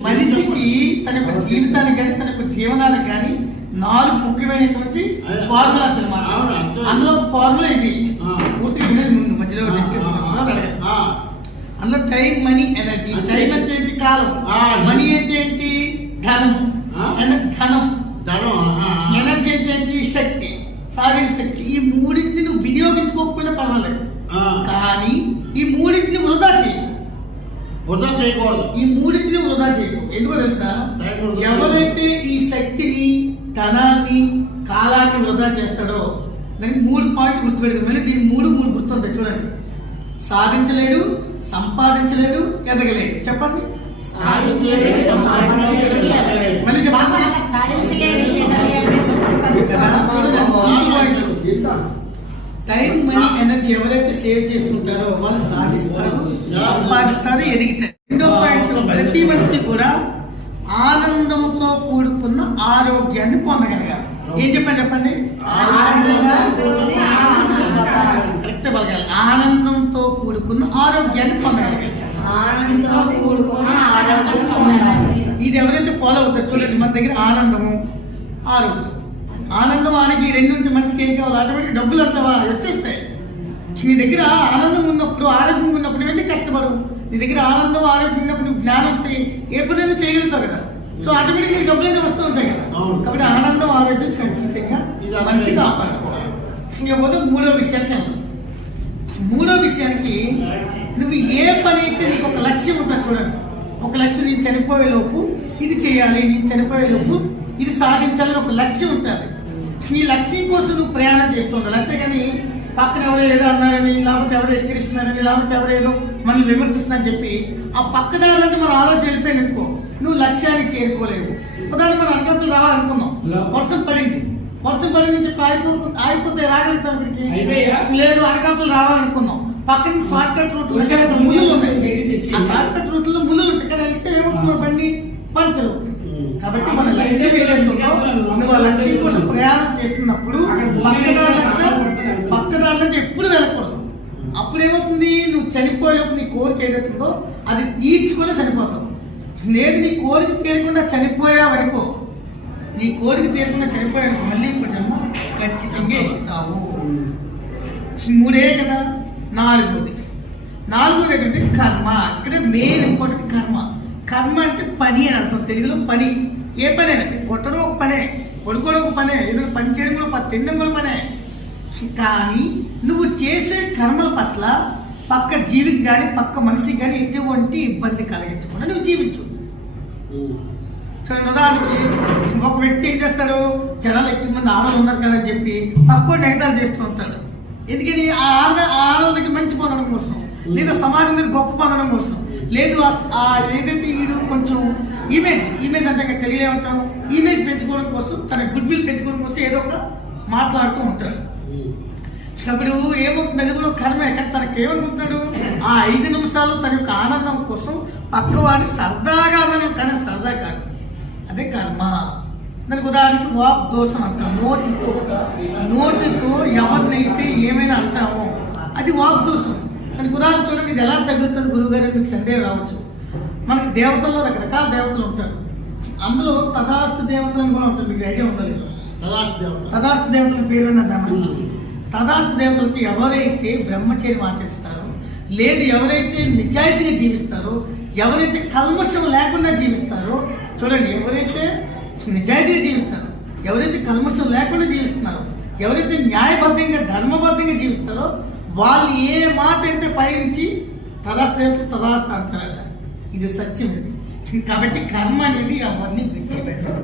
మనిషికి తన యొక్క జీవితానికి కానీ తన యొక్క జీవనానికి కానీ 4 ముఖ్యమైనటువంటి ఫార్ములాస్ అన్నమాట. అందులో ఒక ఫార్ములా ఇది పూర్తిగా వినండి. ముందు మధ్యలో అందులో టైం, మనీ, ఎనర్జీ. టైం అంటే ఏంటి? కాలం. మనీ అంటే ఏంటి? ధనం. ఎనర్జీ అంటే ఏంటి? శక్తి, శారీరక శక్తి. ఈ మూడింటిని నువ్వు వినియోగించుకోకపోయినా పర్వాలేదు, కానీ ఈ మూడింటిని వృధా చేయకూడదు. ఈ మూడింటిని వృధా చేయకూడదు. ఎందుకో తెలుసా? ఎవరైతే ఈ శక్తిని, ధనాన్ని, కాలాన్ని వృధా చేస్తాడో దానికి 3 పాయింట్లు గుర్తుపెట్టుకుని, మళ్ళీ దీని 3 గుర్తుంటాయి. చూడండి. సాధించలేడు, సంపాదించలేడు, ఎదగలేడు. చెప్పండి. మళ్ళీ చెప్పండి. టైం, మనీ, ఎనర్జీ ఎవరైతే సేవ్ చేసుకుంటారో వాళ్ళు సాధిస్తారు, సంపాదిస్తారు, ఎదుగుతారు. రెండో పాయింట్, ప్రతి మనిషికి కూడా ఆనందంతో కూడుకున్న ఆరోగ్యాన్ని పొందగలగాలి. ఏం చెప్పండి? చెప్పండి. కరెక్ట్ పలకాలి. ఆనందంతో కూడుకున్న ఆరోగ్యాన్ని పొందగలగాలి. ఇది ఎవరైతే ఫాలో అవుతారు చూడండి. మన దగ్గర ఆనందము, ఆరోగ్యం. ఆనందం, ఆరోగ్యం ఈ రెండు నుంచి మనిషికి ఏం కావాలి? ఆటోమేటిక్ డబ్బులు అంటావా వచ్చేస్తాయి. నీ దగ్గర ఆనందం ఉన్నప్పుడు, ఆరోగ్యం ఉన్నప్పుడు ఎందుకు కష్టపడు? నీ దగ్గర ఆనందం, ఆరోగ్యం ఉన్నప్పుడు నువ్వు జ్ఞానం వస్తే ఏ పని చేయగలుగుతావు కదా. సో ఆటోమేటిక్ నీ డబ్బులు అయితే వస్తూ ఉంటాయి కదా. కాబట్టి ఆనందం, ఆరోగ్యం ఖచ్చితంగా మనిషికి కాపాడుకోవాలి. ఇంకపోతే మూడో విషయానికి నువ్వు ఏ పని అయితే నీకు ఒక లక్ష్యం ఉంటుంది చూడండి. ఒక లక్ష్యం, నేను చనిపోయే లోపు ఇది చేయాలి, నేను చనిపోయే లోపు ఇది సాధించాలని ఒక లక్ష్యం ఉంటుంది. ఈ లక్ష్యం కోసం నువ్వు ప్రయాణం చేస్తుండాలి. అంతేగాని పక్కన ఎవరో ఏదో అన్నారని, లేకపోతే ఎవరో ఎక్కిరిస్తున్నారని, లేకపోతే ఎవరేదో మనం విమర్శిస్తున్నారని చెప్పి ఆ పక్కదారులంటే మన ఆలోచన వెళ్ళిపోయింది అనుకో, నువ్వు లక్ష్యానికి చేరుకోలేవు. ఉదాహరణ మనం అనకాపల్లి రావాలనుకున్నాం, వర్షం పడింది చెప్పి ఆగిపోతే రాగలుగుతాం ఇక్కడికి? లేదు. అనకాపల్లి రావాలనుకున్నాం, పక్కన షార్ట్ కట్ రూట్ ముళ్ళు ఉన్నాయి. ఆ షార్ట్ కట్ రూట్ లో ముళ్ళు ఉంటాయి కదా, వెళ్తే ఏమవుతుందో బండి పంచర్ అవుతుంది. కాబట్టి మన లక్ష్యం ఏదైతుందో, నువ్వు ఆ లక్ష్యం కోసం ప్రయాణం చేస్తున్నప్పుడు పక్కదారులంటే ఎప్పుడు వెళ్ళకూడదు. అప్పుడు ఏమవుతుంది? నువ్వు చనిపోయేటప్పుడు నీ కోరిక ఏదైతుందో అది తీర్చుకొని చనిపోతావు. లేదు, నీ కోరిక తీరకుండా చనిపోయావనుకో, మళ్ళీ ఇంకో జన్మ ఖచ్చితంగా ఎక్కుతావు. 3 కదా. 4వది ఏంటంటే కర్మ. ఇక్కడ మెయిన్ ఇంపార్టెంట్ కర్మ. కర్మ అంటే పని అని అర్థం. తెలుగులో పని. ఏ పని అంటే కొట్టడం ఒక పనే, పడుకోవడం ఒక పనే, ఏదైనా పని చేయడం కూడా, తినడం కూడా పనే. కానీ నువ్వు చేసే కర్మల పట్ల పక్క జీవికి కానీ పక్క మనిషికి కానీ ఎటువంటి ఇబ్బంది కలిగించకుండా నువ్వు జీవించు. చూడండి, ఉదాహరణకి ఒక వ్యక్తి ఏం చేస్తాడు? జనాలు ఎక్కువ మంది ఆడవాళ్ళు ఉన్నారు కదా అని చెప్పి పక్కో నెగటాలు చేస్తూ ఉంటాడు. ఎందుకని? ఆ ఆడవాళ్ళ దగ్గర మంచి పొందడం కోసం, లేదా సమాజం దగ్గర గొప్ప పొందడం కోసం, లేదు ఏదైతే వీడు కొంచెం ఇమేజ్ అంటే తెలియలేమంటాము, ఇమేజ్ పెంచుకోవడం కోసం, తన గుడ్ విల్ పెంచుకోవడం కోసం ఏదో ఒక మాట్లాడుతూ ఉంటాడు. అప్పుడు ఏమవుతుంది? అది కూడా కర్మే. కానీ తనకు ఏమనుకుంటున్నాడు? ఆ 5 నిమిషాలు తన యొక్క ఆనందం కోసం పక్కవాడిని సరదాగా అన్నాను, కానీ సరదా కాదు, అదే కర్మ. దానికి ఉదాహరణకు వాక్ దోషం అంటాం. నోటితో ఎవరినైతే ఏమైనా అంటామో అది వాక్ దోషం. దానికి ఉదాహరణ చూడండి. ఇది ఎలా తగ్గుతుంది గురువుగారు? మీకు సందేహం రావచ్చు. మనకి దేవతల్లో రకరకాల దేవతలు ఉంటారు. అందులో తదాస్తు దేవతలను కూడా ఉంటారు. మీకు ఐడియా ఉండాలి. తదాస్తు దేవతల పేరు ఉన్నదామా? తదాస్తు దేవతలకి ఎవరైతే బ్రహ్మచర్యం ఆచరిస్తారో, లేదు ఎవరైతే నిజాయితీగా జీవిస్తారో, ఎవరైతే కల్మషం లేకుండా జీవిస్తారో, చూడండి, ఎవరైతే నిజాయితీగా జీవిస్తారో, ఎవరైతే కల్మషం లేకుండా జీవిస్తున్నారో, ఎవరైతే న్యాయబద్ధంగా ధర్మబద్ధంగా జీవిస్తారో వాళ్ళు ఏ మాట అంటే పైనుంచి తదాస్తు అంటారట. ఇది సత్యం. కాబట్టి కర్మ అనేది అవన్నీ విడిచిపెట్టారు.